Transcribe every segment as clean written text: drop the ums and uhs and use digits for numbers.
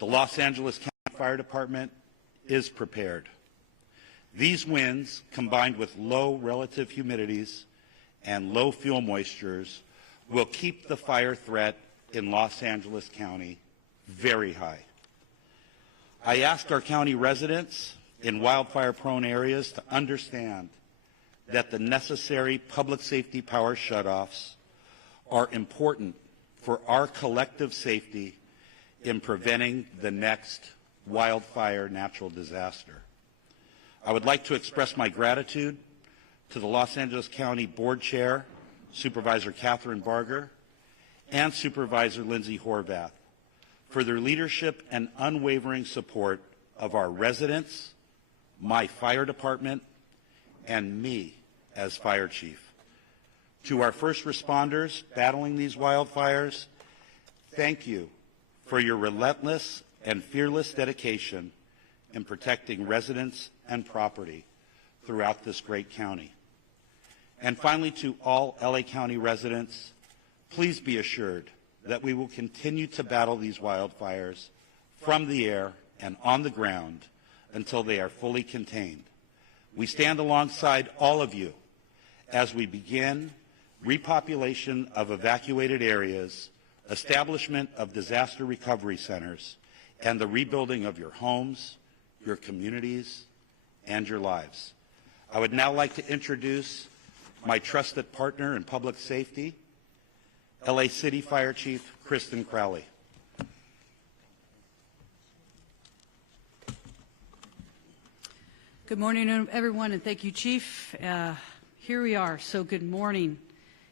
The Los Angeles County Fire Department is prepared. These winds, combined with low relative humidities and low fuel moistures, will keep the fire threat in Los Angeles County very high. I ask our county residents in wildfire-prone areas to understand that the necessary public safety power shutoffs are important for our collective safety in preventing the next wildfire natural disaster. I would like to express my gratitude to the Los Angeles County Board Chair, Supervisor Catherine Barger, and Supervisor Lindsay Horvath for their leadership and unwavering support of our residents, my fire department, and me as fire chief. To our first responders battling these wildfires, thank you for your relentless and fearless dedication in protecting residents and property throughout this great county. And finally, to all LA County residents, please be assured that we will continue to battle these wildfires from the air and on the ground until they are fully contained. We stand alongside all of you as we begin repopulation of evacuated areas, establishment of disaster recovery centers, and the rebuilding of your homes, your communities, and your lives. I would now like to introduce my trusted partner in public safety, LA City Fire Chief Kristen Crowley. Good morning, everyone, and thank you, Chief. Here we are, so good morning.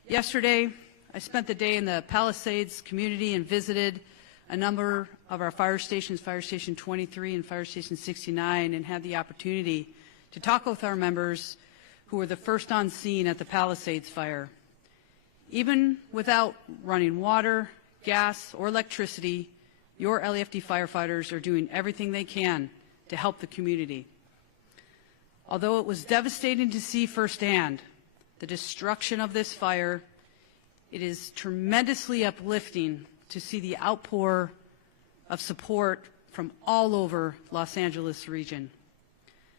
Yesterday, I spent the day in the Palisades community and visited a number of our fire stations, Fire Station 23 and Fire Station 69, and had the opportunity to talk with our members who were the first on scene at the Palisades fire. Even without running water, gas, or electricity, your LAFD firefighters are doing everything they can to help the community. Although it was devastating to see firsthand the destruction of this fire, it is tremendously uplifting to see the outpour of support from all over Los Angeles region.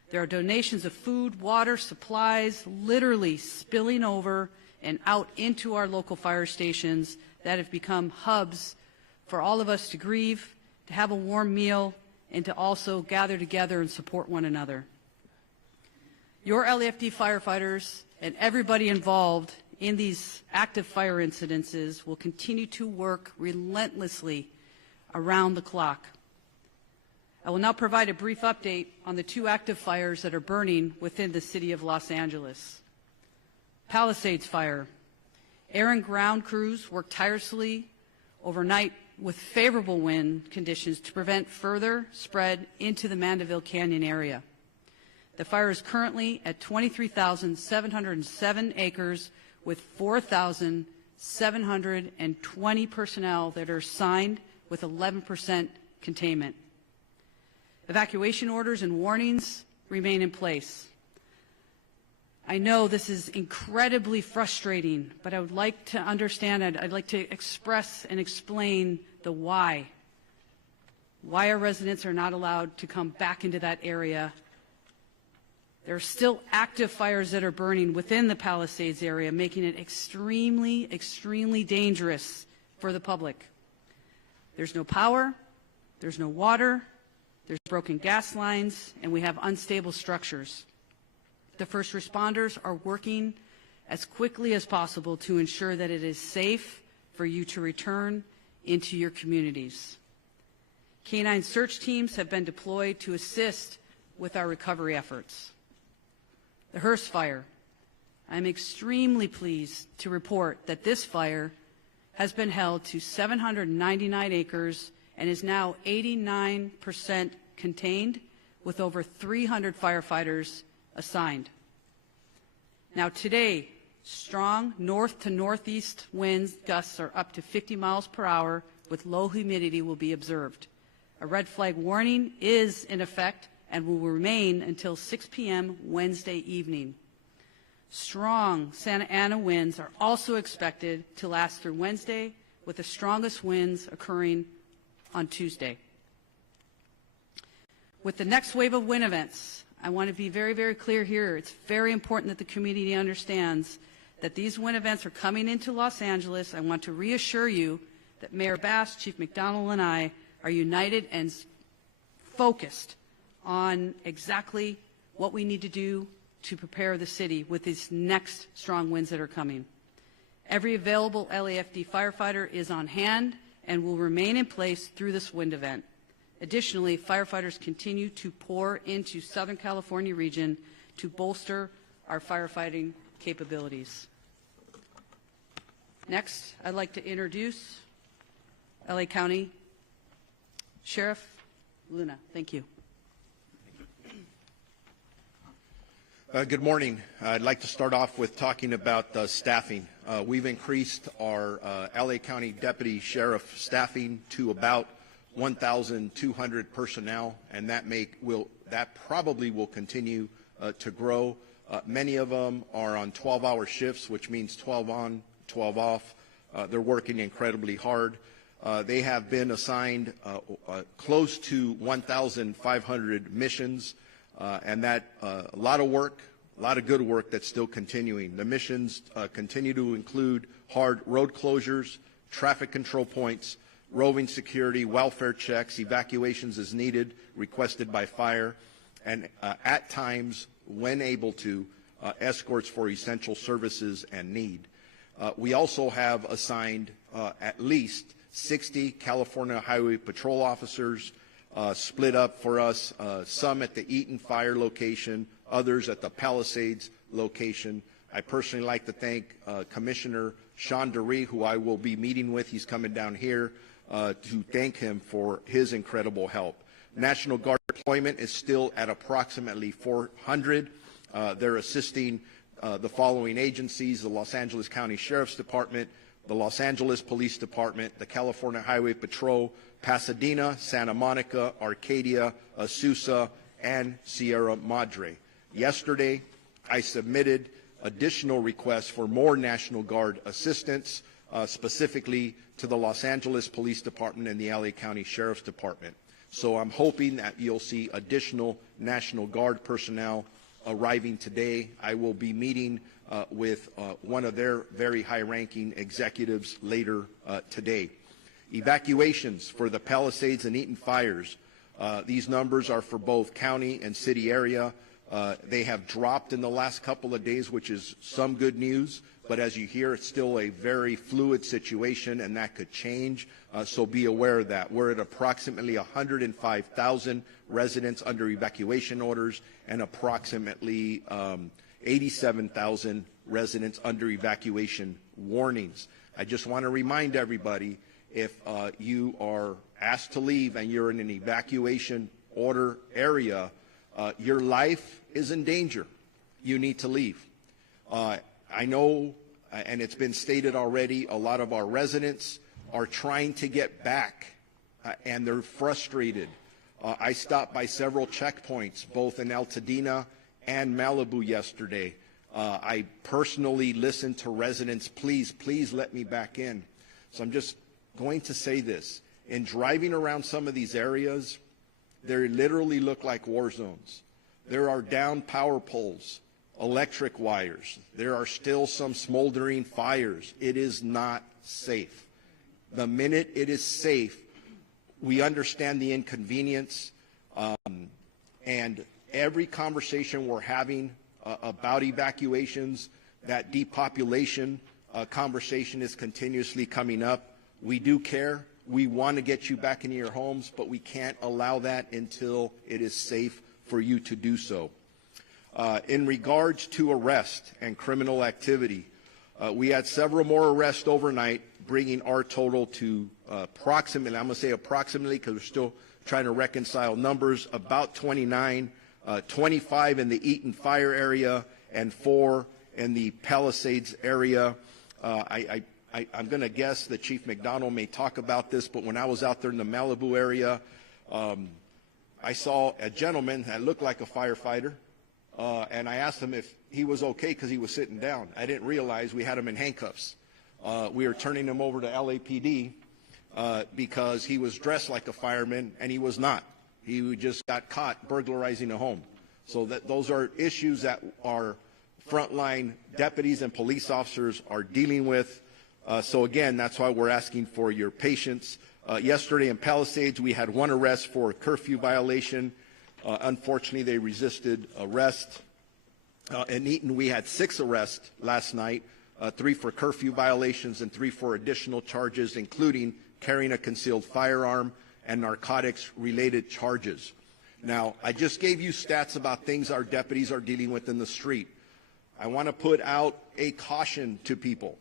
There are donations of food, water, supplies, literally spilling over and out into our local fire stations that have become hubs for all of us to grieve, to have a warm meal, and to also gather together and support one another. Your LAFD firefighters and everybody involved in these active fire incidences will continue to work relentlessly around the clock. I will now provide a brief update on the two active fires that are burning within the city of Los Angeles. Palisades Fire. Air and ground crews worked tirelessly overnight with favorable wind conditions to prevent further spread into the Mandeville Canyon area. The fire is currently at 23,707 acres with 4,720 personnel that are assigned with 11% containment. Evacuation orders and warnings remain in place. I know this is incredibly frustrating, but I would like to understand it. I'd like to express and explain the why. Why our residents are not allowed to come back into that area. There are still active fires that are burning within the Palisades area, making it extremely, extremely dangerous for the public. There's no power, there's no water, there's broken gas lines, and we have unstable structures. The first responders are working as quickly as possible to ensure that it is safe for you to return into your communities. Canine search teams have been deployed to assist with our recovery efforts. The Hearst Fire. I'm extremely pleased to report that this fire has been held to 799 acres and is now 89% contained with over 300 firefighters assigned. Now today, strong north to northeast winds gusts are up to 50 miles per hour with low humidity will be observed. A red flag warning is in effect and will remain until 6 p.m. Wednesday evening. Strong Santa Ana winds are also expected to last through Wednesday, with the strongest winds occurring on Tuesday. With the next wave of wind events, I want to be very, very clear here. It's very important that the community understands that these wind events are coming into Los Angeles. I want to reassure you that Mayor Bass, Chief McDonald, and I are united and focused on exactly what we need to do to prepare the city with these next strong winds that are coming. Every available LAFD firefighter is on hand and will remain in place through this wind event. Additionally, firefighters continue to pour into Southern California region to bolster our firefighting capabilities. Next, I'd like to introduce LA County Sheriff Luna. Thank you. Good morning. I'd like to start off with talking about staffing. We've increased our LA County Deputy Sheriff staffing to about 1,200 personnel, and that probably will continue to grow. Many of them are on 12-hour shifts, which means 12 on, 12 off. They're working incredibly hard. They have been assigned close to 1,500 missions, and that a lot of work, a lot of good work that's still continuing. The missions continue to include hard road closures, traffic control points, roving security, welfare checks, evacuations as needed, requested by fire, and at times, when able to, escorts for essential services and need. We also have assigned at least 60 California Highway Patrol officers split up for us, some at the Eaton Fire location, others at the Palisades location. I personally like to thank Commissioner Sean DeRee, who I will be meeting with. He's coming down here to thank him for his incredible help. National Guard deployment is still at approximately 400. They're assisting the following agencies: the Los Angeles County Sheriff's Department, the Los Angeles Police Department, the California Highway Patrol, Pasadena, Santa Monica, Arcadia, Azusa, and Sierra Madre. Yesterday, I submitted additional requests for more National Guard assistance, specifically to the Los Angeles Police Department and the LA County Sheriff's Department. So I'm hoping that you'll see additional National Guard personnel arriving today. I will be meeting with one of their very high-ranking executives later today. Evacuations for the Palisades and Eaton fires. These numbers are for both county and city area. They have dropped in the last couple of days, which is some good news. But as you hear, it's still a very fluid situation, and that could change. So be aware of that. We're at approximately 105,000 residents under evacuation orders and approximately 87,000 residents under evacuation warnings. I just want to remind everybody, if you are asked to leave and you're in an evacuation order area, your life is in danger. You need to leave. I know, and it's been stated already, a lot of our residents are trying to get back, and they're frustrated. I stopped by several checkpoints, both in Altadena and Malibu yesterday. I personally listened to residents, please let me back in. So I'm just going to say this. In driving around some of these areas, they literally look like war zones. There are down power poles, electric wires. There are still some smoldering fires. It is not safe. The minute it is safe, we understand the inconvenience, and every conversation we're having about evacuations, that depopulation conversation is continuously coming up. We do care. We want to get you back into your homes, but we can't allow that until it is safe for you to do so. In regards to arrest and criminal activity, we had several more arrests overnight, bringing our total to approximately, I'm going to say approximately because we're still trying to reconcile numbers, about 29, 25 in the Eaton Fire area and 4 in the Palisades area. I'm going to guess that Chief McDonald may talk about this, but when I was out there in the Malibu area, I saw a gentleman that looked like a firefighter, and I asked him if he was okay because he was sitting down. I didn't realize we had him in handcuffs. We were turning him over to LAPD because he was dressed like a fireman, and he was not. He just got caught burglarizing a home. So those are issues that our frontline deputies and police officers are dealing with. So again, that's why we're asking for your patience. Yesterday in Palisades, we had one arrest for a curfew violation. Unfortunately, they resisted arrest. In Eaton, we had 6 arrests last night, 3 for curfew violations and 3 for additional charges, including carrying a concealed firearm and narcotics-related charges. Now, I just gave you stats about things our deputies are dealing with in the street. I want to put out a caution to people.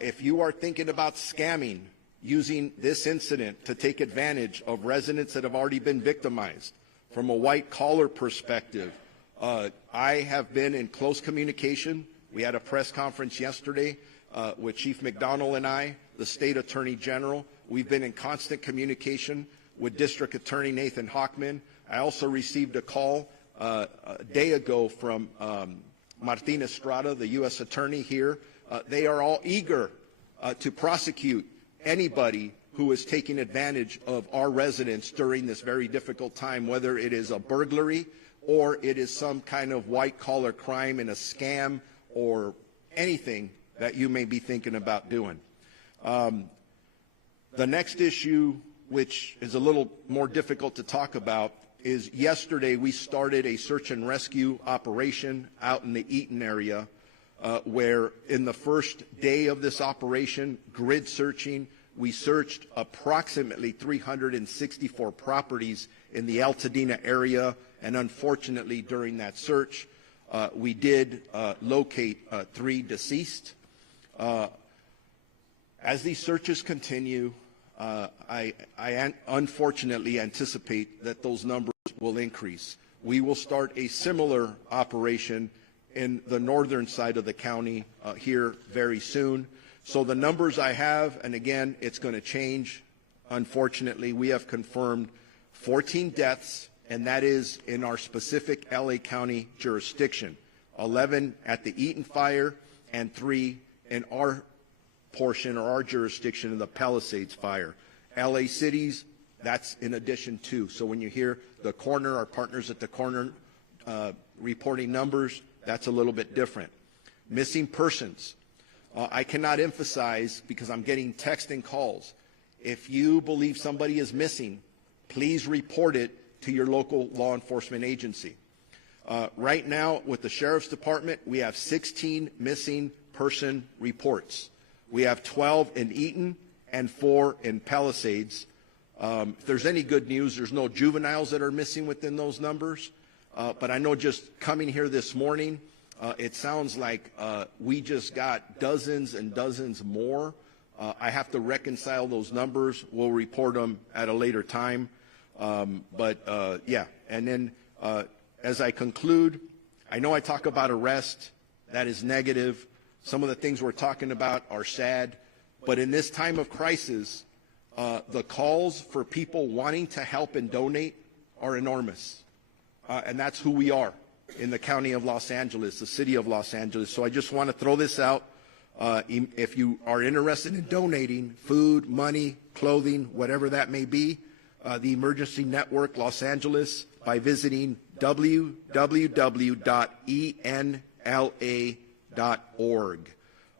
If you are thinking about scamming, using this incident to take advantage of residents that have already been victimized, from a white-collar perspective, I have been in close communication. We had a press conference yesterday with Chief McDonald and I, the State Attorney General. We've been in constant communication with District Attorney Nathan Hochman. I also received a call a day ago from Martin Estrada, the U.S. Attorney here. They are all eager to prosecute anybody who is taking advantage of our residents during this very difficult time, whether it is a burglary or it is some kind of white-collar crime and a scam or anything that you may be thinking about doing. The next issue, which is a little more difficult to talk about, is yesterday we started a search and rescue operation out in the Eaton area where in the first day of this operation, grid searching, we searched approximately 364 properties in the Altadena area, and unfortunately during that search we did locate 3 deceased. As these searches continue, I unfortunately anticipate that those numbers will increase. We will start a similar operation in the northern side of the county here very soon. So the numbers I have, and again, it's going to change. Unfortunately, we have confirmed 14 deaths, and that is in our specific LA County jurisdiction. 11 at the Eaton fire and 3 in our portion or our jurisdiction in the Palisades fire. LA cities, that's in addition to. So when you hear the coroner, our partners at the coroner reporting numbers, that's a little bit different. Missing persons. I cannot emphasize, because I'm getting text and calls, if you believe somebody is missing, please report it to your local law enforcement agency. Right now, with the Sheriff's Department, we have 16 missing person reports. We have 12 in Eaton and 4 in Palisades. If there's any good news, there's no juveniles that are missing within those numbers. But I know just coming here this morning, it sounds like we just got dozens and dozens more. I have to reconcile those numbers. We'll report them at a later time. Yeah, and then as I conclude, I know I talk about arrest. That is negative. Some of the things we're talking about are sad. But in this time of crisis, the calls for people wanting to help and donate are enormous. And that's who we are in the county of Los Angeles, the city of Los Angeles. So I just want to throw this out. If you are interested in donating food, money, clothing, whatever that may be, the Emergency Network Los Angeles by visiting www.enla.org.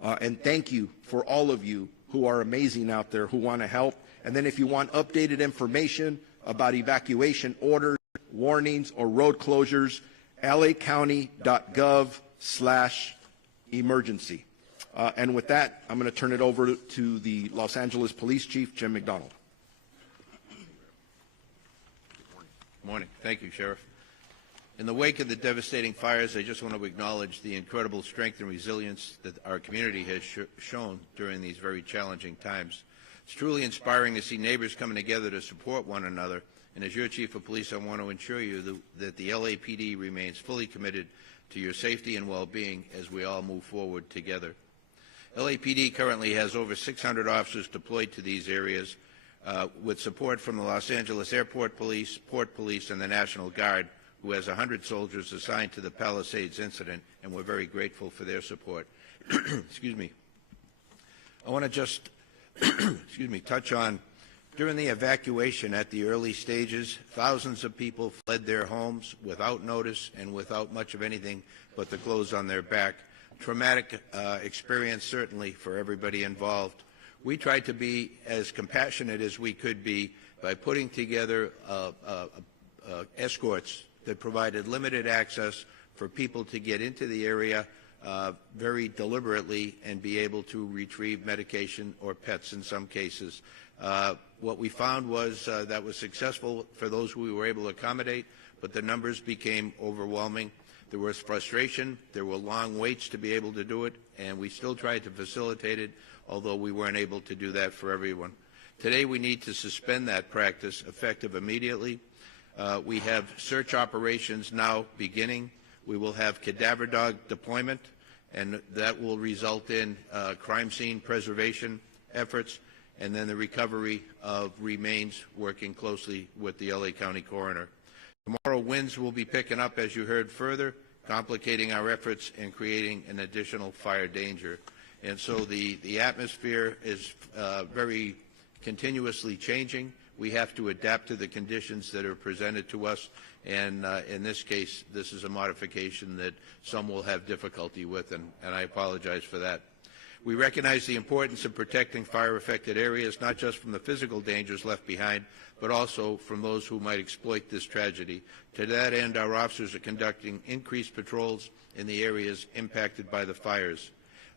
And thank you for all of you who are amazing out there who want to help. And then if you want updated information about evacuation orders, warnings, or road closures, lacounty.gov/emergency. And with that, I'm going to turn it over to the Los Angeles Police Chief, Jim McDonald. Good morning. Thank you, Sheriff. In the wake of the devastating fires, I just want to acknowledge the incredible strength and resilience that our community has shown during these very challenging times. It's truly inspiring to see neighbors coming together to support one another. And as your Chief of Police, I want to assure you that the LAPD remains fully committed to your safety and well-being as we all move forward together. LAPD currently has over 600 officers deployed to these areas with support from the Los Angeles Airport Police, Port Police, and the National Guard, who has 100 soldiers assigned to the Palisades incident, and we're very grateful for their support. Excuse me. I want to just touch on During the evacuation at the early stages, thousands of people fled their homes without notice and without much of anything but the clothes on their back. Traumatic experience, certainly, for everybody involved. We tried to be as compassionate as we could be by putting together escorts that provided limited access for people to get into the area very deliberately and be able to retrieve medication or pets in some cases. What we found was that was successful for those we were able to accommodate, but the numbers became overwhelming. There was frustration, there were long waits to be able to do it, and we still tried to facilitate it, although we weren't able to do that for everyone. Today we need to suspend that practice effective immediately. We have search operations now beginning. We will have cadaver dog deployment, and that will result in crime scene preservation efforts, and then the recovery of remains, working closely with the LA County Coroner. Tomorrow, winds will be picking up, as you heard, further, complicating our efforts and creating an additional fire danger. And so the atmosphere is very continuously changing. We have to adapt to the conditions that are presented to us, and in this case, this is a modification that some will have difficulty with, and I apologize for that. We recognize the importance of protecting fire-affected areas, not just from the physical dangers left behind, but also from those who might exploit this tragedy. To that end, our officers are conducting increased patrols in the areas impacted by the fires.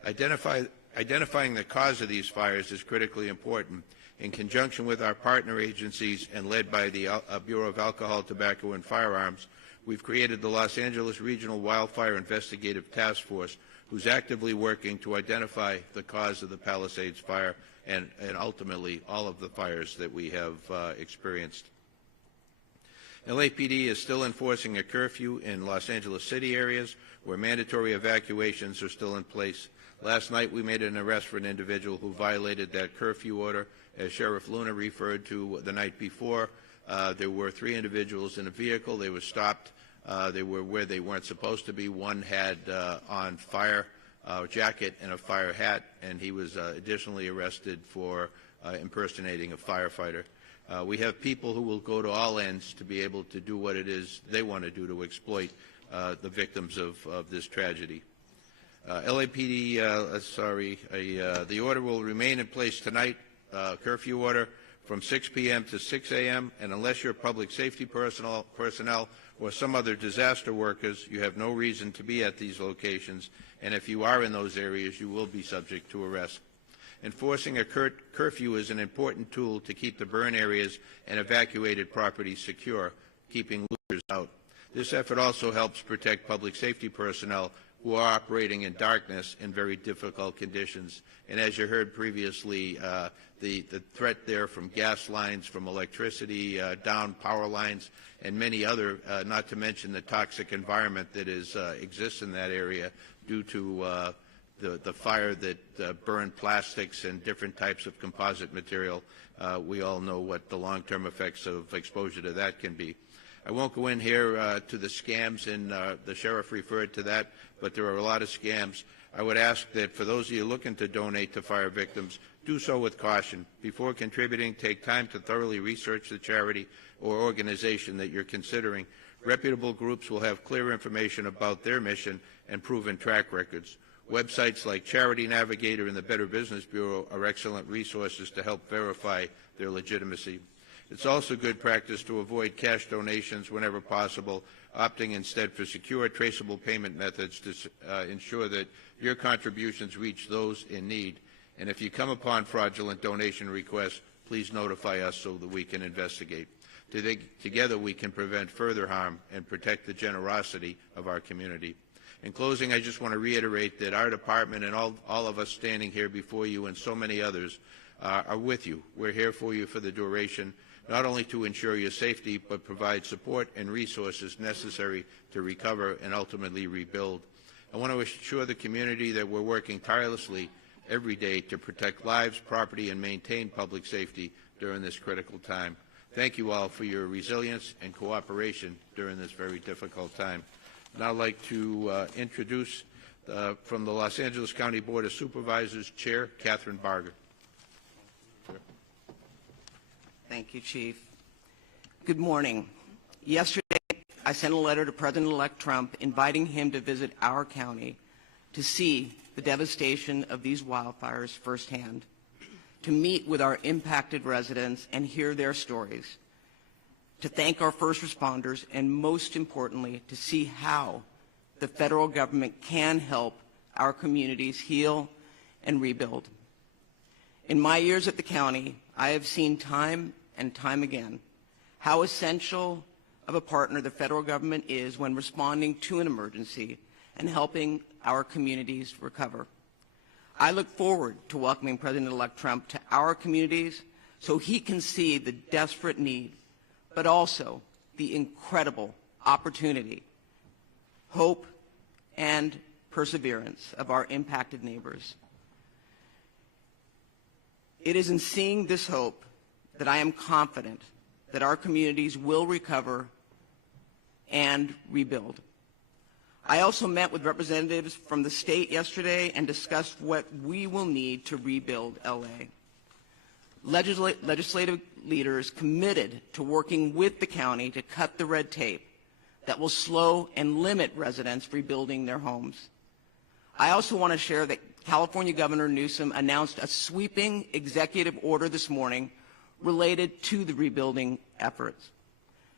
Identifying the cause of these fires is critically important. In conjunction with our partner agencies and led by the Bureau of Alcohol, Tobacco, and Firearms, we've created the Los Angeles Regional Wildfire Investigative Task Force, who's actively working to identify the cause of the Palisades fire and ultimately all of the fires that we have experienced. LAPD is still enforcing a curfew in Los Angeles City areas where mandatory evacuations are still in place. Last night we made an arrest for an individual who violated that curfew order. As Sheriff Luna referred to the night before, there were 3 individuals in a vehicle. They were stopped. They were where they weren't supposed to be. One had on fire jacket and a fire hat, and he was additionally arrested for impersonating a firefighter. We have people who will go to all ends to be able to do what it is they want to do to exploit the victims of this tragedy. LAPD, the order will remain in place tonight, curfew order from 6 p.m. to 6 a.m., and unless you're public safety personnel or some other disaster workers, you have no reason to be at these locations, and if you are in those areas, you will be subject to arrest. Enforcing a curfew is an important tool to keep the burn areas and evacuated properties secure, keeping looters out. This effort also helps protect public safety personnel who are operating in darkness in very difficult conditions. And as you heard previously, the threat there from gas lines, from electricity, down power lines, and many other, not to mention the toxic environment that exists in that area due to the fire that burned plastics and different types of composite material. We all know what the long-term effects of exposure to that can be. I won't go in here to the scams, and the sheriff referred to that, but there are a lot of scams. I would ask that for those of you looking to donate to fire victims, do so with caution. Before contributing, take time to thoroughly research the charity or organization that you're considering. Reputable groups will have clear information about their mission and proven track records. Websites like Charity Navigator and the Better Business Bureau are excellent resources to help verify their legitimacy. It's also good practice to avoid cash donations whenever possible, opting instead for secure, traceable payment methods to ensure that your contributions reach those in need. And if you come upon fraudulent donation requests, please notify us so that we can investigate. Together we can prevent further harm and protect the generosity of our community. In closing, I just want to reiterate that our department and all of us standing here before you and so many others are with you. We're here for you for the duration, not only to ensure your safety, but provide support and resources necessary to recover and ultimately rebuild. I want to assure the community that we're working tirelessly every day to protect lives, property, and maintain public safety during this critical time. Thank you all for your resilience and cooperation during this very difficult time. Now I'd like to introduce from the Los Angeles County Board of Supervisors, Chair Catherine Barger. Thank you, Chief. Good morning. Yesterday, I sent a letter to President-elect Trump inviting him to visit our county to see the devastation of these wildfires firsthand, to meet with our impacted residents and hear their stories, to thank our first responders, and most importantly, to see how the federal government can help our communities heal and rebuild. In my years at the county, I have seen time and time again how essential of a partner the federal government is when responding to an emergency and helping our communities recover. I look forward to welcoming President-elect Trump to our communities so he can see the desperate need, but also the incredible opportunity, hope, and perseverance of our impacted neighbors. It is in seeing this hope that I am confident that our communities will recover and rebuild. I also met with representatives from the state yesterday and discussed what we will need to rebuild LA. Legislative leaders committed to working with the county to cut the red tape that will slow and limit residents rebuilding their homes. I also want to share that California Governor Newsom announced a sweeping executive order this morning related to the rebuilding efforts.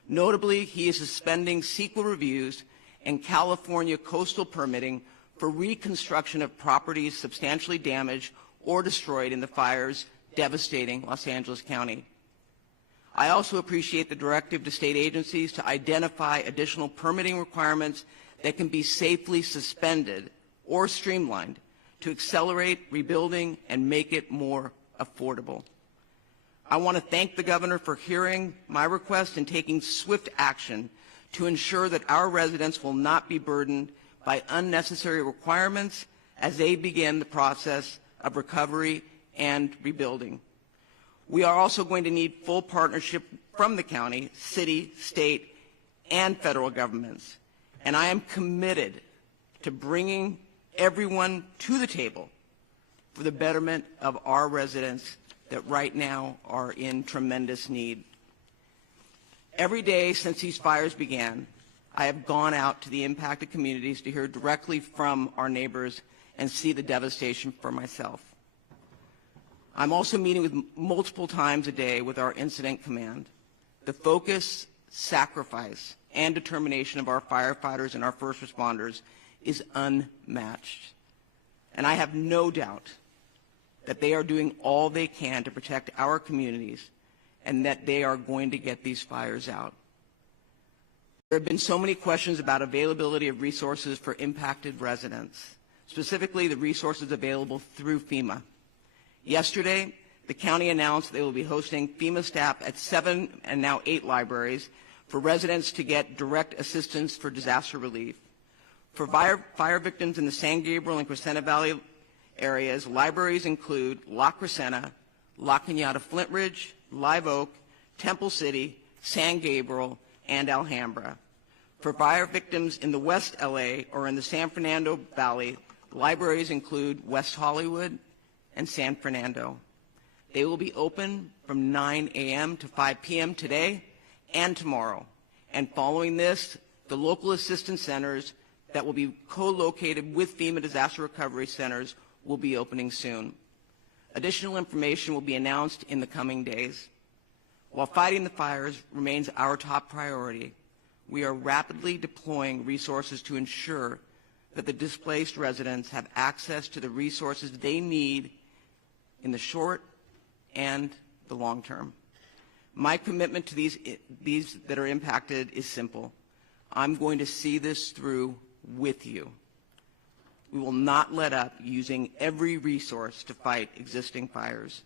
Notably, he is suspending CEQA reviews and California coastal permitting for reconstruction of properties substantially damaged or destroyed in the fires devastating Los Angeles County. I also appreciate the directive to state agencies to identify additional permitting requirements that can be safely suspended or streamlined to accelerate rebuilding and make it more affordable. I want to thank the governor for hearing my request and taking swift action to ensure that our residents will not be burdened by unnecessary requirements as they begin the process of recovery and rebuilding. We are also going to need full partnership from the county, city, state, and federal governments. And I am committed to bringing everyone to the table for the betterment of our residents that right now are in tremendous need. Every day since these fires began, I have gone out to the impacted communities to hear directly from our neighbors and see the devastation for myself. I'm also meeting with multiple times a day with our incident command. The focus, sacrifice, and determination of our firefighters and our first responders is unmatched. And I have no doubt that they are doing all they can to protect our communities and that they are going to get these fires out. There have been so many questions about availability of resources for impacted residents, specifically the resources available through FEMA. Yesterday, the county announced they will be hosting FEMA staff at 7 and now 8 libraries for residents to get direct assistance for disaster relief. For fire victims in the San Gabriel and Crescenta Valley areas, libraries include La Crescenta, La Cañada Flint Ridge, Live Oak, Temple City, San Gabriel, and Alhambra. For fire victims in the West LA or in the San Fernando Valley, libraries include West Hollywood and San Fernando. They will be open from 9 a.m. to 5 p.m. today and tomorrow. And following this, the local assistance centers that will be co-located with FEMA disaster recovery centers will be opening soon. Additional information will be announced in the coming days. While fighting the fires remains our top priority, we are rapidly deploying resources to ensure that the displaced residents have access to the resources they need in the short and the long term. My commitment to these that are impacted is simple. I'm going to see this through with you. We will not let up using every resource to fight existing fires.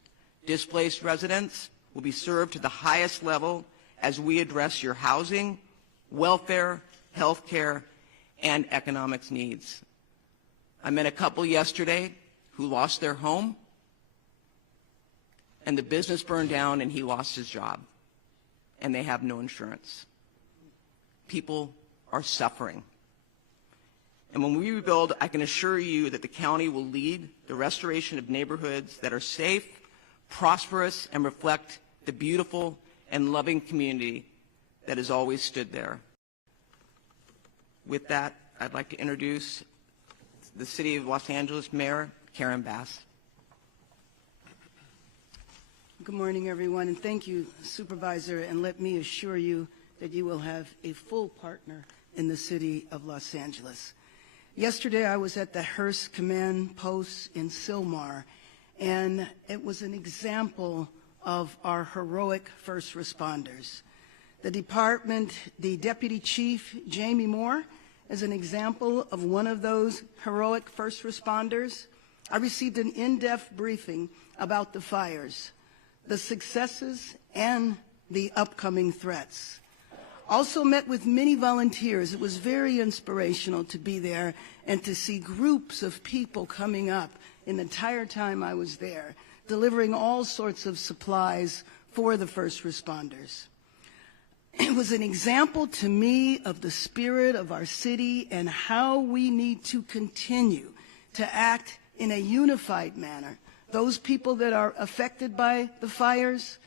Displaced residents will be served to the highest level as we address your housing, welfare, health care, and economics needs. I met a couple yesterday who lost their home, and the business burned down, and he lost his job, and they have no insurance. People are suffering. And when we rebuild, I can assure you that the county will lead the restoration of neighborhoods that are safe, prosperous, and reflect the beautiful and loving community that has always stood there. With that, I'd like to introduce the City of Los Angeles Mayor Karen Bass. Good morning, everyone, and thank you, Supervisor, and let me assure you that you will have a full partner in the City of Los Angeles. Yesterday, I was at the Hearst Command Post in Sylmar, and it was an example of our heroic first responders. The department, the Deputy Chief, Jamie Moore, is an example of one of those heroic first responders. I received an in-depth briefing about the fires, the successes, and the upcoming threats. Also met with many volunteers. It was very inspirational to be there and to see groups of people coming up in the entire time I was there, delivering all sorts of supplies for the first responders. It was an example to me of the spirit of our city and how we need to continue to act in a unified manner. Those people that are affected by the fires,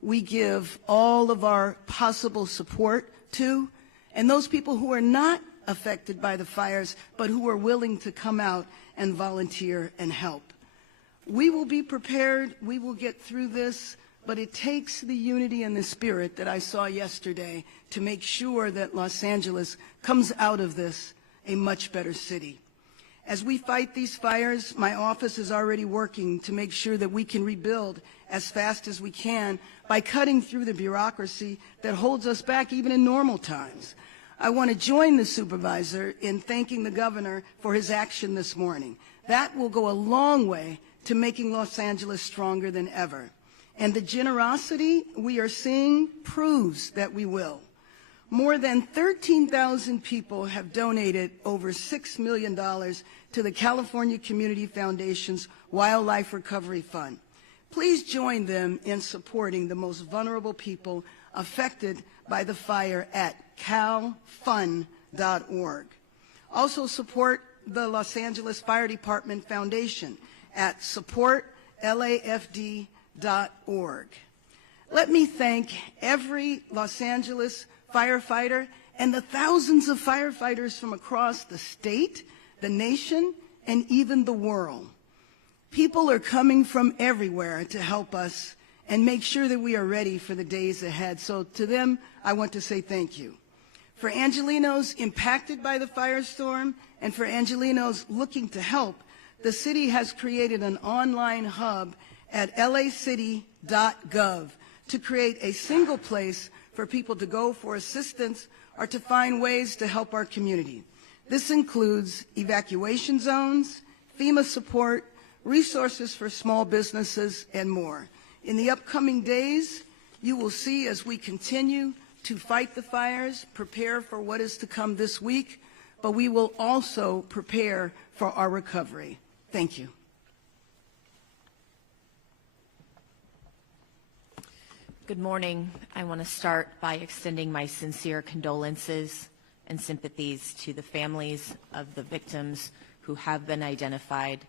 we give all of our possible support to, and those people who are not affected by the fires but who are willing to come out and volunteer and help. We will be prepared, we will get through this, but it takes the unity and the spirit that I saw yesterday to make sure that Los Angeles comes out of this a much better city. As we fight these fires, my office is already working to make sure that we can rebuild as fast as we can by cutting through the bureaucracy that holds us back even in normal times. I want to join the supervisor in thanking the governor for his action this morning. That will go a long way to making Los Angeles stronger than ever. And the generosity we are seeing proves that we will. More than 13,000 people have donated over $6 million to the California Community Foundation's Wildlife Recovery Fund. Please join them in supporting the most vulnerable people affected by the fire at calfund.org. Also support the Los Angeles Fire Department Foundation at supportlafd.org. Let me thank every Los Angeles firefighter and the thousands of firefighters from across the state, the nation, and even the world. People are coming from everywhere to help us and make sure that we are ready for the days ahead. So to them, I want to say thank you. For Angelenos impacted by the firestorm and for Angelenos looking to help, the city has created an online hub at lacity.gov to create a single place for people to go for assistance or to find ways to help our community. This includes evacuation zones, FEMA support, resources for small businesses, and more. In the upcoming days, you will see as we continue to fight the fires, prepare for what is to come this week, but we will also prepare for our recovery. Thank you. Good morning. I want to start by extending my sincere condolences and sympathies to the families of the victims who have been identified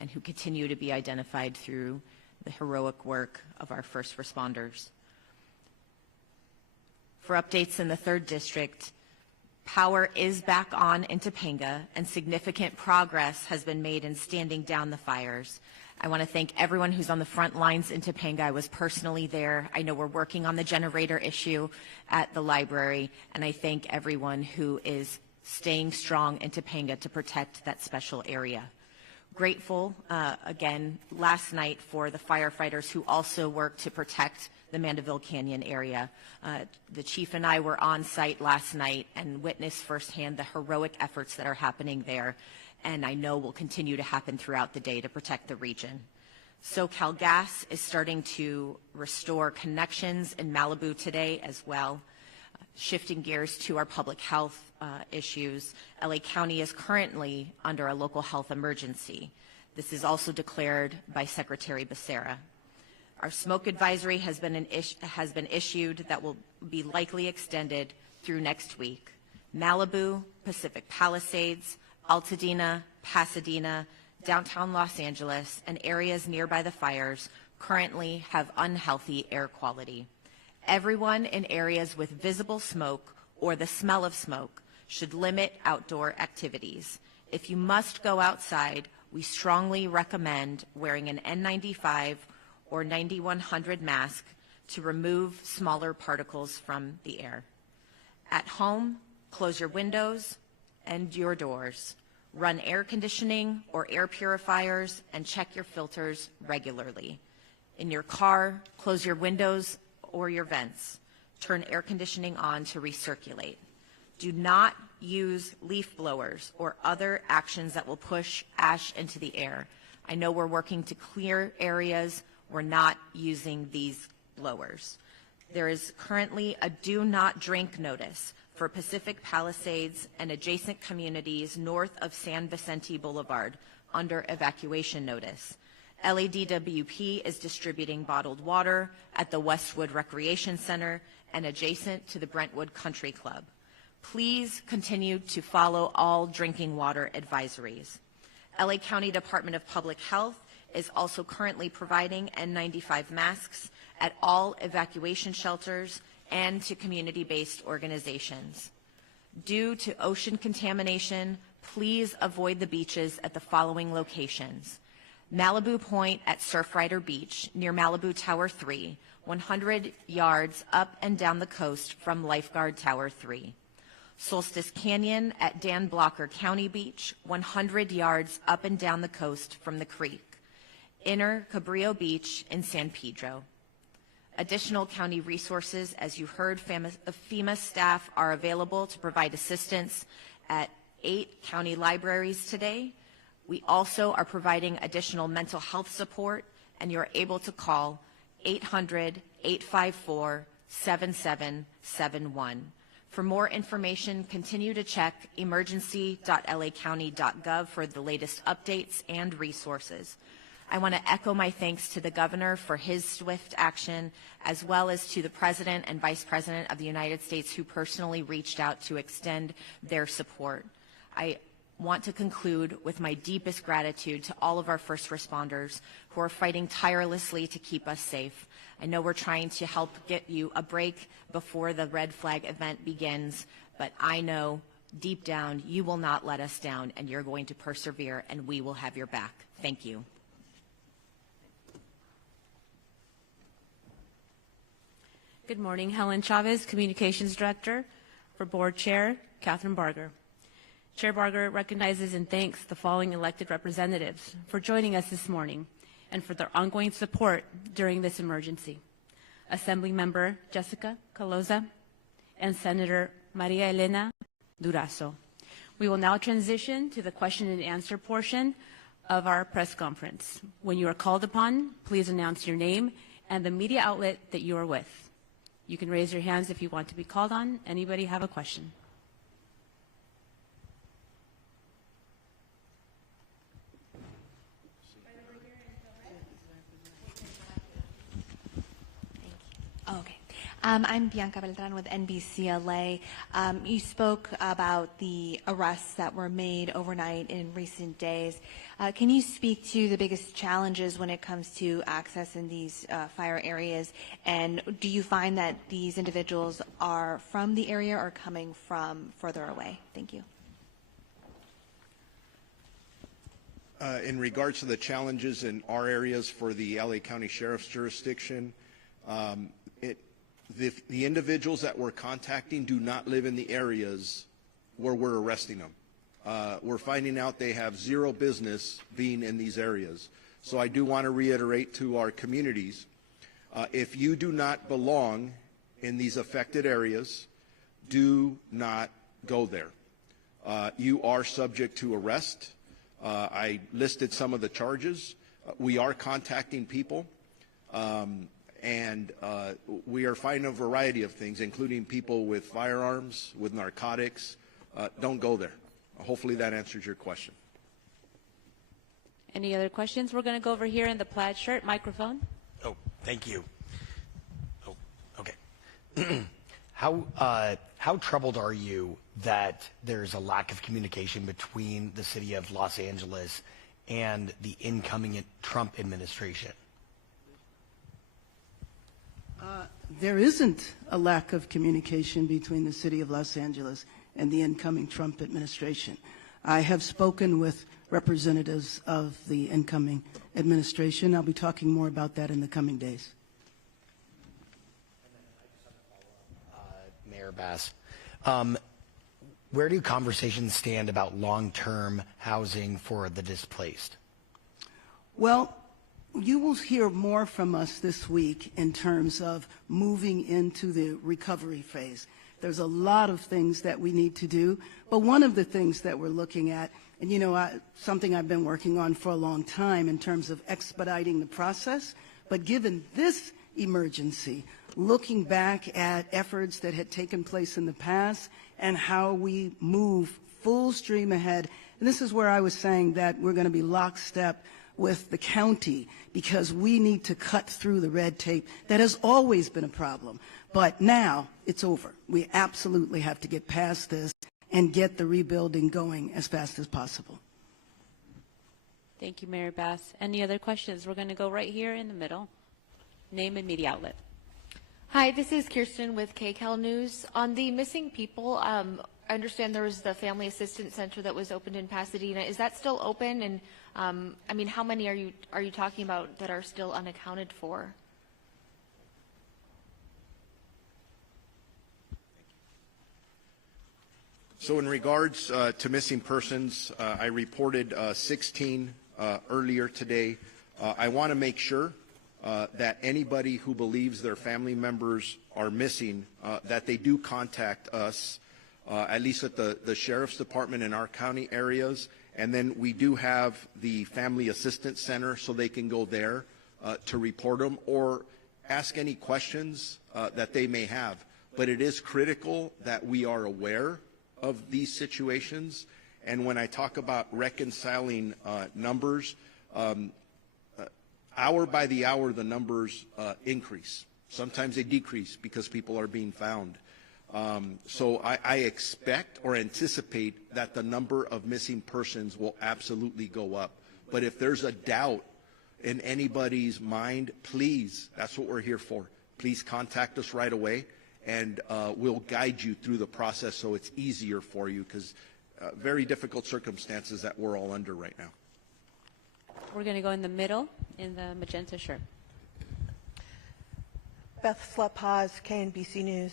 and who continue to be identified through the heroic work of our first responders. For updates in the 3rd District, power is back on in Topanga and significant progress has been made in standing down the fires. I want to thank everyone who's on the front lines in Topanga. I was personally there. I know we're working on the generator issue at the library, and I thank everyone who is staying strong in Topanga to protect that special area. Grateful, again, last night for the firefighters who also work to protect the Mandeville Canyon area. The chief and I were on site last night and witnessed firsthand the heroic efforts that are happening there, and I know will continue to happen throughout the day to protect the region. SoCal Gas is starting to restore connections in Malibu today as well. Shifting gears to our public health issues, LA County is currently under a local health emergency. This is also declared by Secretary Becerra. Our smoke advisory has been issued that will be likely extended through next week. Malibu, Pacific Palisades, Altadena, Pasadena, downtown Los Angeles, and areas nearby the fires currently have unhealthy air quality. Everyone in areas with visible smoke or the smell of smoke should limit outdoor activities. If you must go outside, we strongly recommend wearing an N95 or 9100 mask to remove smaller particles from the air. At home, close your windows and your doors. Run air conditioning or air purifiers and check your filters regularly. In your car, close your windows or your vents. Turn air conditioning on to recirculate. Do not use leaf blowers or other actions that will push ash into the air. I know we're working to clear areas. We're not using these blowers. There is currently a do not drink notice for Pacific Palisades and adjacent communities north of San Vicente Boulevard under evacuation notice. LADWP is distributing bottled water at the Westwood Recreation Center and adjacent to the Brentwood Country Club. Please continue to follow all drinking water advisories. LA County Department of Public Health is also currently providing N95 masks at all evacuation shelters and to community-based organizations. Due to ocean contamination, please avoid the beaches at the following locations: Malibu Point at Surfrider Beach near Malibu Tower 3, 100 yards up and down the coast from Lifeguard Tower 3. Solstice Canyon at Dan Blocker County Beach, 100 yards up and down the coast from the creek. Inner Cabrillo Beach in San Pedro. Additional county resources, as you heard, FEMA staff are available to provide assistance at 8 county libraries today. We also are providing additional mental health support, and you're able to call 800-854-7771. For more information, continue to check emergency.lacounty.gov for the latest updates and resources. I want to echo my thanks to the governor for his swift action, as well as to the President and Vice President of the United States who personally reached out to extend their support. I want to conclude with my deepest gratitude to all of our first responders who are fighting tirelessly to keep us safe. I know we're trying to help get you a break before the red flag event begins, but I know deep down you will not let us down, and you're going to persevere, and we will have your back. Thank you. Good morning. Helen Chavez, Communications Director for Board Chair Catherine Barger. Chair Barger recognizes and thanks the following elected representatives for joining us this morning and for their ongoing support during this emergency: Assembly Member Jessica Caloza and Senator Maria Elena Durazo. We will now transition to the question and answer portion of our press conference. When you are called upon, please announce your name and the media outlet that you are with. You can raise your hands if you want to be called on. Anybody have a question? Okay. I'm Bianca Beltran with NBCLA. You spoke about the arrests that were made overnight in recent days. Can you speak to the biggest challenges when it comes to access in these fire areas? And do you find that these individuals are from the area or coming from further away? Thank you. In regards to the challenges in our areas for the LA County Sheriff's jurisdiction, the individuals that we're contacting do not live in the areas where we're arresting them. We're finding out they have zero business being in these areas. So I do want to reiterate to our communities, if you do not belong in these affected areas, do not go there. You are subject to arrest. I listed some of the charges. We are contacting people. And we are finding a variety of things, including people with firearms, with narcotics. Don't go there. Hopefully that answers your question. Any other questions? We're going to go over here in the plaid shirt. Microphone. Oh, thank you. Oh, okay. How troubled are you that there's a lack of communication between the city of Los Angeles and the incoming Trump administration? There isn't a lack of communication between the City of Los Angeles and the incoming Trump administration. I have spoken with representatives of the incoming administration. I'll be talking more about that in the coming days. Mayor Bass, where do conversations stand about long-term housing for the displaced? Well, you will hear more from us this week in terms of moving into the recovery phase. There's a lot of things that we need to do, but one of the things that we're looking at, and you know, something I've been working on for a long time in terms of expediting the process, but given this emergency, looking back at efforts that had taken place in the past and how we move full stream ahead. And this is where I was saying that we're going to be lockstep with the county because we need to cut through the red tape that has always been a problem. But now it's over. We absolutely have to get past this and get the rebuilding going as fast as possible. Thank you, Mayor Bass. Any other questions? We're going to go right here in the middle. Name and media outlet. Hi, this is Kirsten with KCAL News. On the missing people, I understand there was the Family Assistance Center that was opened in Pasadena. Is that still open? And I mean, how many are you talking about that are still unaccounted for? So in regards to missing persons, I reported 16 earlier today. I want to make sure that anybody who believes their family members are missing, that they do contact us, at least at the Sheriff's Department in our county areas. And then we do have the Family Assistance Center, so they can go there to report them or ask any questions that they may have. But it is critical that we are aware of these situations. And when I talk about reconciling numbers, hour by the hour, the numbers increase. Sometimes they decrease because people are being found. So I expect or anticipate that the number of missing persons will absolutely go up. But if there's a doubt in anybody's mind, please, that's what we're here for. Please contact us right away, and we'll guide you through the process so it's easier for you, because very difficult circumstances that we're all under right now. We're going to go in the middle in the magenta shirt. Beth Slepaz, KNBC News.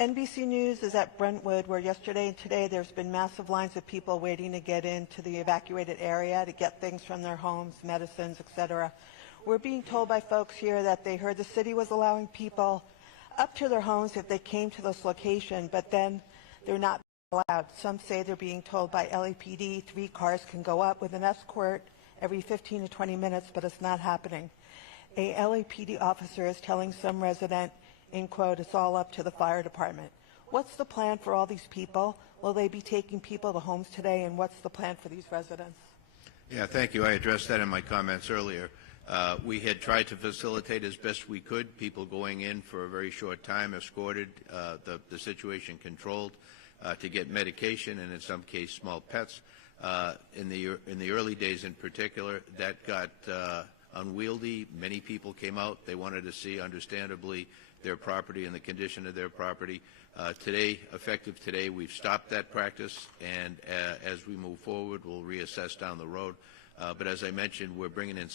NBC News is at Brentwood, where yesterday and today there's been massive lines of people waiting to get into the evacuated area to get things from their homes, medicines, etc. We're being told by folks here that they heard the city was allowing people up to their homes if they came to this location, but then they're not allowed. Some say they're being told by LAPD 3 cars can go up with an escort every 15 to 20 minutes, but it's not happening. A LAPD officer is telling some resident, in quote, it's all up to the fire department. What's the plan for all these people? Will they be taking people to homes today, and what's the plan for these residents? Yeah, thank you. I addressed that in my comments earlier. We had tried to facilitate as best we could people going in for a very short time, escorted, the situation controlled, to get medication and in some case small pets. In the early days in particular, that got unwieldy. Many people came out. They wanted to see, understandably, their property and the condition of their property. Today, effective today, we've stopped that practice, and as we move forward, we'll reassess down the road. But as I mentioned, we're bringing in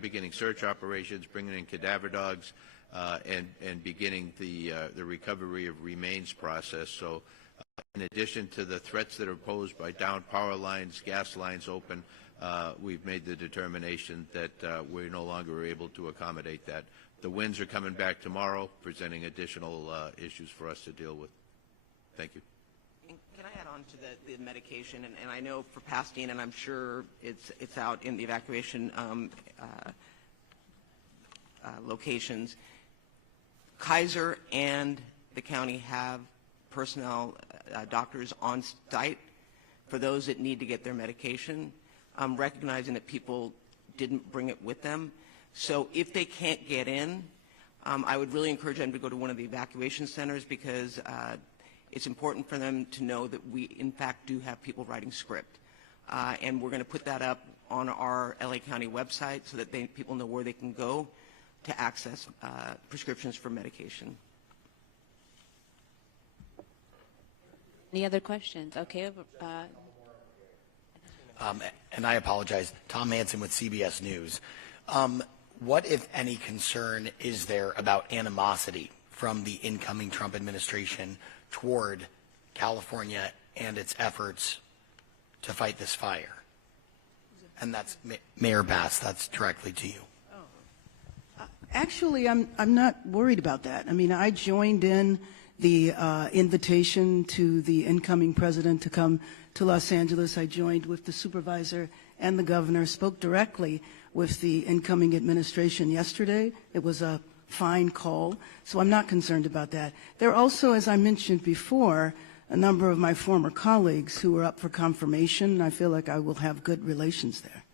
beginning search operations, bringing in cadaver dogs, and beginning the recovery of remains process. So in addition to the threats that are posed by downed power lines, gas lines open, we've made the determination that we're no longer able to accommodate that. The winds are coming back tomorrow, presenting additional issues for us to deal with. Thank you. Can I add on to the medication? And I know for Pasadena, and I'm sure it's out in the evacuation locations, Kaiser and the county have personnel, doctors on site for those that need to get their medication, recognizing that people didn't bring it with them. So if they can't get in, I would really encourage them to go to one of the evacuation centers, because it's important for them to know that we, in fact, do have people writing script. And we're going to put that up on our LA County website so that people know where they can go. to access prescriptions for medication. Any other questions? Okay. And I apologize, Tom Hansen with CBS News. What, if any, concern is there about animosity from the incoming Trump administration toward California and its efforts to fight this fire? And that's Mayor Bass, that's directly to you. Actually, I'm not worried about that. I mean, I joined in the invitation to the incoming president to come to Los Angeles. I joined with the supervisor and the governor, spoke directly with the incoming administration yesterday. It was a fine call, so I'm not concerned about that. There are also, as I mentioned before, a number of my former colleagues who are up for confirmation, and I feel like I will have good relations there.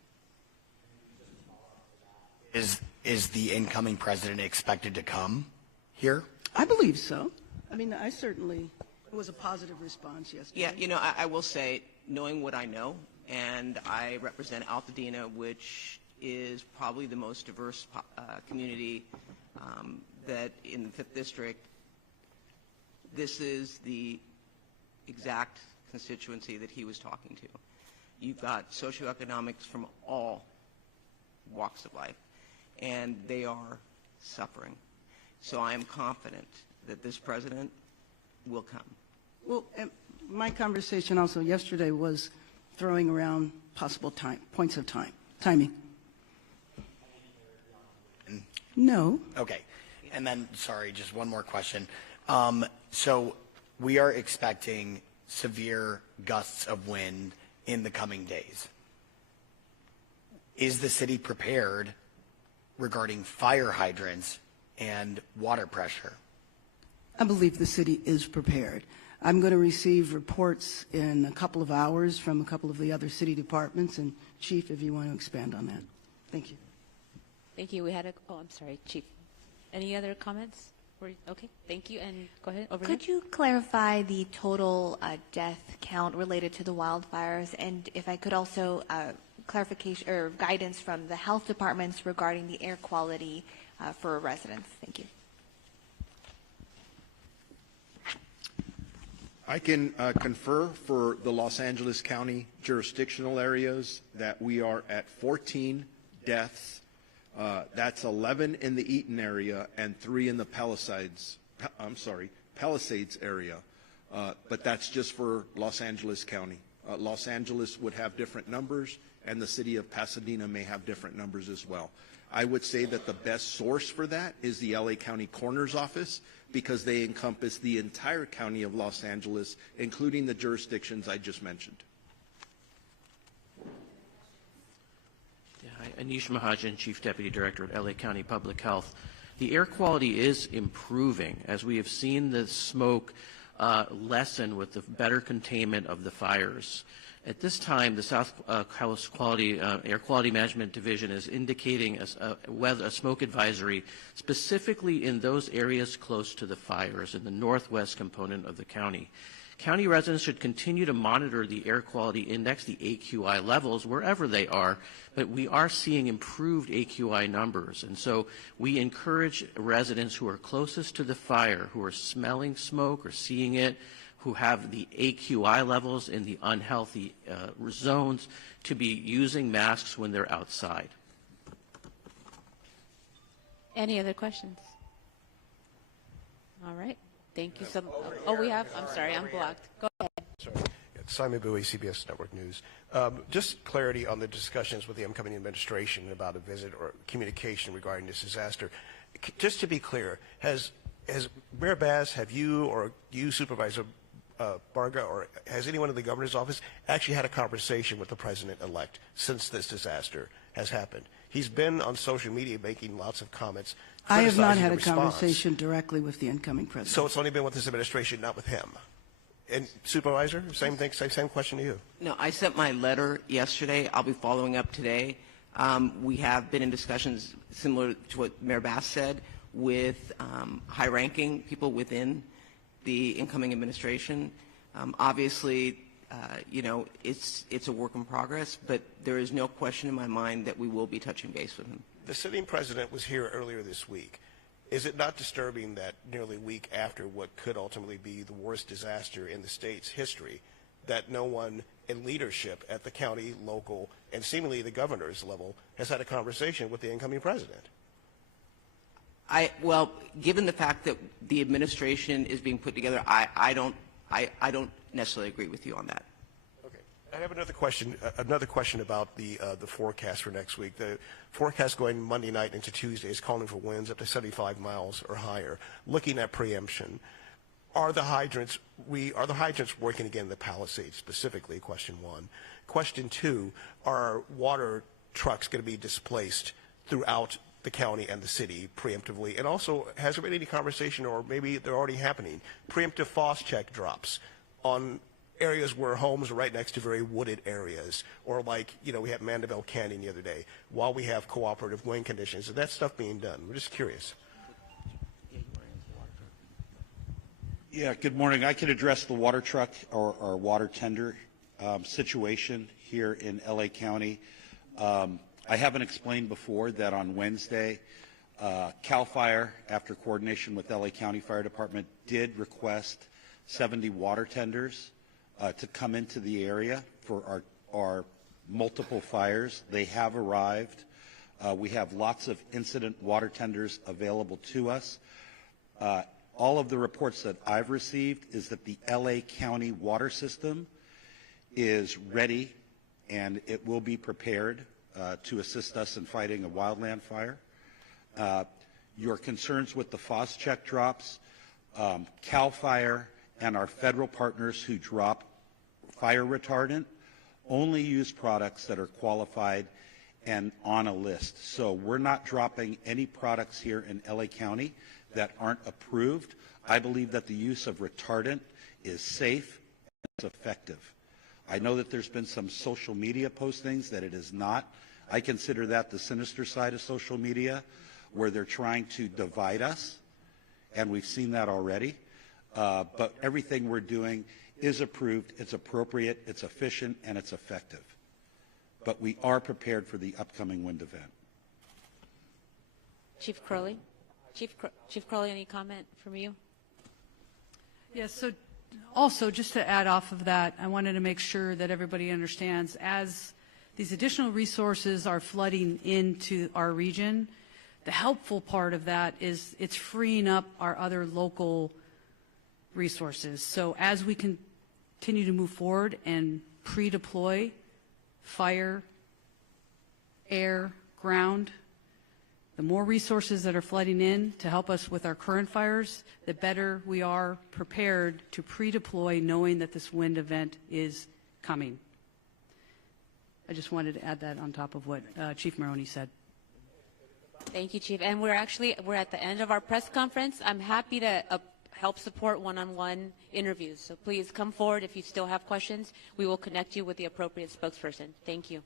Is the incoming president expected to come here? I believe so. I mean, I certainly, it was a positive response yesterday. Yeah, you know, I will say, knowing what I know, and I represent Altadena, which is probably the most diverse community that in the 5th District, this is the exact constituency that he was talking to. You've got socioeconomics from all walks of life, and they are suffering. So I am confident that this president will come. Well, my conversation also yesterday was throwing around possible points of timing. No. Okay. And then, sorry, just one more question. So we are expecting severe gusts of wind in the coming days. Is the city prepared regarding fire hydrants and water pressure? I believe the city is prepared. I'm going to receive reports in a couple of hours from a couple of the other city departments, and Chief, if you want to expand on that. Thank you. Thank you. We had I'm sorry, Chief. Any other comments? Okay, thank you, and go ahead. Over Could you clarify the total death count related to the wildfires, and if I could also clarification or guidance from the health departments regarding the air quality for residents? Thank you. I can confer for the Los Angeles County jurisdictional areas that we are at 14 deaths. That's 11 in the Eaton area and 3 in the Palisades area. But that's just for Los Angeles County. Los Angeles would have different numbers, and the city of Pasadena may have different numbers as well. I would say that the best source for that is the LA County Coroner's Office, because they encompass the entire county of Los Angeles, including the jurisdictions I just mentioned. Hi, Anish Mahajan, Chief Deputy Director at LA County Public Health. The air quality is improving as we have seen the smoke lessen with the better containment of the fires. At this time, the South Coast Air Quality Management Division is indicating a smoke advisory specifically in those areas close to the fires in the northwest component of the county. County residents should continue to monitor the air quality index, the AQI levels, wherever they are, but we are seeing improved AQI numbers. And so we encourage residents who are closest to the fire, who are smelling smoke or seeing it, who have the AQI levels in the unhealthy zones, to be using masks when they're outside. Any other questions? All right. Thank you so much. Oh, we have? I'm sorry, I'm blocked. Go ahead. Sorry. Simon Bowie, CBS Network News. Just clarity on the discussions with the incoming administration about a visit or communication regarding this disaster. Just to be clear, has Mayor Bass, have you or you, Supervisor Barga, or has anyone in the governor's office actually had a conversation with the president-elect since this disaster has happened? He's been on social media making lots of comments. I have not had a conversation directly with the incoming president. So it's only been with this administration, not with him. And Supervisor, same thing, same question to you. No, I sent my letter yesterday. I'll be following up today. We have been in discussions similar to what Mayor Bass said with high-ranking people within the incoming administration. Obviously, you know, it's a work in progress, but there is no question in my mind that we will be touching base with him. The sitting president was here earlier this week. Is it not disturbing that nearly a week after what could ultimately be the worst disaster in the state's history, that no one in leadership at the county, local, and seemingly the governor's level has had a conversation with the incoming president? Well, given the fact that the administration is being put together, I don't necessarily agree with you on that. I have another question about the forecast for next week. The forecast going Monday night into Tuesday is calling for winds up to 75 miles or higher. Looking at preemption, are the hydrants working again in the Palisades specifically? Question one. Question two: are water trucks going to be displaced throughout the county and the city preemptively? And also, has there been any conversation, or maybe they're already happening, preemptive frost check drops on areas where homes are right next to very wooded areas, or like, we had Mandeville Canyon the other day, while we have cooperative wind conditions? Is that stuff being done? We're just curious. Yeah, good morning. I can address the water truck or water tender situation here in LA County. I haven't explained before that on Wednesday, CAL FIRE, after coordination with LA County Fire Department, did request 70 water tenders to come into the area for our multiple fires. They have arrived. We have lots of incident water tenders available to us. All of the reports that I've received is that the LA County water system is ready and it will be prepared to assist us in fighting a wildland fire. Your concerns with the FOS check drops, CAL FIRE and our federal partners who drop fire retardant only use products that are qualified and on a list. So we're not dropping any products here in LA County that aren't approved. I believe that the use of retardant is safe and it's effective. I know that there's been some social media postings that it is not. I consider that the sinister side of social media, where they're trying to divide us, and we've seen that already. But everything we're doing is approved, it's appropriate, it's efficient, and it's effective. But we are prepared for the upcoming wind event. Chief Crowley? Chief Crowley, any comment from you? Yes, so also just to add off of that, I wanted to make sure that everybody understands, as these additional resources are flooding into our region, the helpful part of that is it's freeing up our other local resources. So as we continue to move forward and pre-deploy fire, air, ground, the more resources that are flooding in to help us with our current fires, the better we are prepared to pre-deploy, knowing that this wind event is coming. I just wanted to add that on top of what Chief Maroney said. Thank you, Chief. And we're at the end of our press conference. I'm happy to help support one-on-one interviews. So please come forward if you still have questions. We will connect you with the appropriate spokesperson. Thank you.